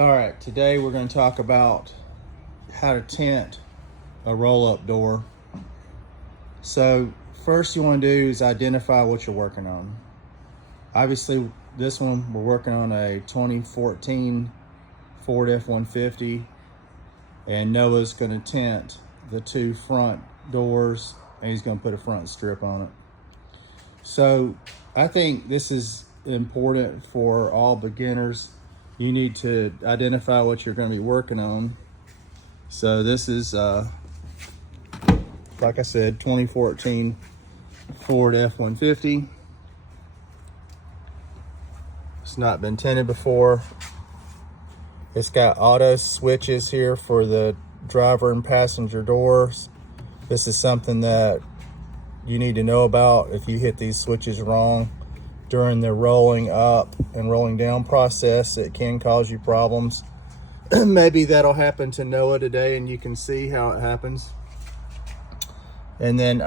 All right, today we're going to talk about how to tint a roll-up door. So first you want to do is identify what you're working on. Obviously this one we're working on a 2014 Ford F-150, and Noah's going to tint the two front doors and he's going to put a front strip on it. So I think this is important for all beginners. You need to identify what you're going to be working on. So this is, like I said, 2014 Ford F-150. It's not been tinted before. It's got auto switches here for the driver and passenger doors. This is something that you need to know about. If you hit these switches wrong during the rolling up and rolling down process, it can cause you problems. Maybe that'll happen to Noah today and you can see how it happens. And then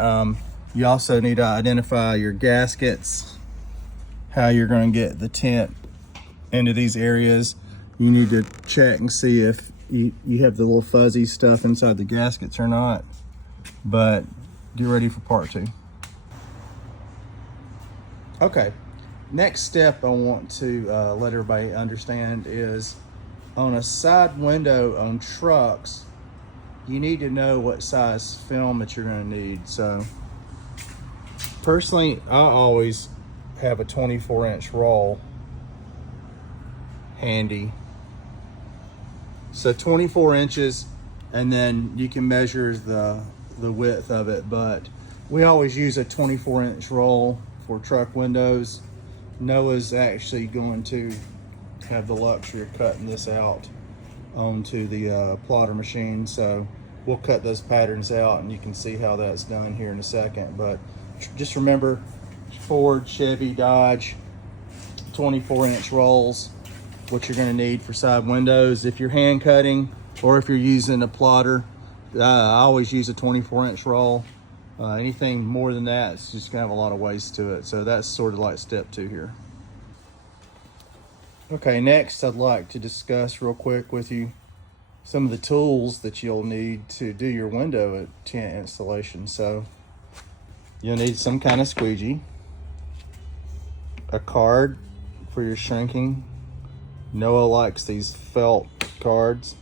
you also need to identify your gaskets, how you're going to get the tint into these areas. You need to check and see if you have the little fuzzy stuff inside the gaskets or not. But get ready for part 2. Okay. Next step I want to let everybody understand is on a side window on trucks, you need to know what size film that you're going to need. So personally, I always have a 24-inch roll handy. So 24 inches, and then you can measure the width of it, but we always use a 24-inch roll for truck windows. Noah's actually going to have the luxury of cutting this out onto the plotter machine, so we'll cut those patterns out and you can see how that's done here in a second. But just remember, Ford, Chevy, Dodge, 24-inch rolls, what you're going to need for side windows. If you're hand cutting or if you're using a plotter, I always use a 24-inch roll. Anything more than that, it's just gonna have a lot of waste to it. So that's sort of like step 2 here. Okay, next I'd like to discuss real quick with you some of the tools that you'll need to do your window tint installation. So you'll need some kind of squeegee, a card for your shrinking. Noah likes these felt cards,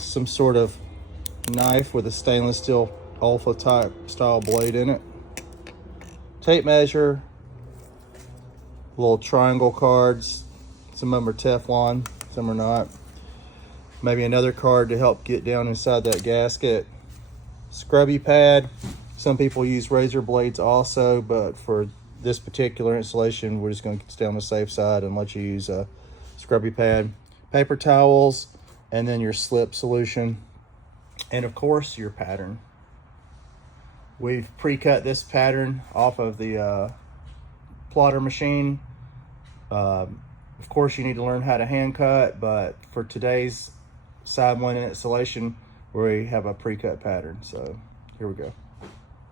some sort of knife with a stainless steel Alpha type style blade in it, tape measure, little triangle cards, some of them are Teflon, some are not, maybe another card to help get down inside that gasket, scrubby pad. Some people use razor blades also, but for this particular installation we're just going to stay on the safe side and let you use a scrubby pad, paper towels, and then your slip solution, and of course your pattern. We've pre-cut this pattern off of the plotter machine. Of course you need to learn how to hand cut, but for today's side window installation we have a pre-cut pattern. So here we go.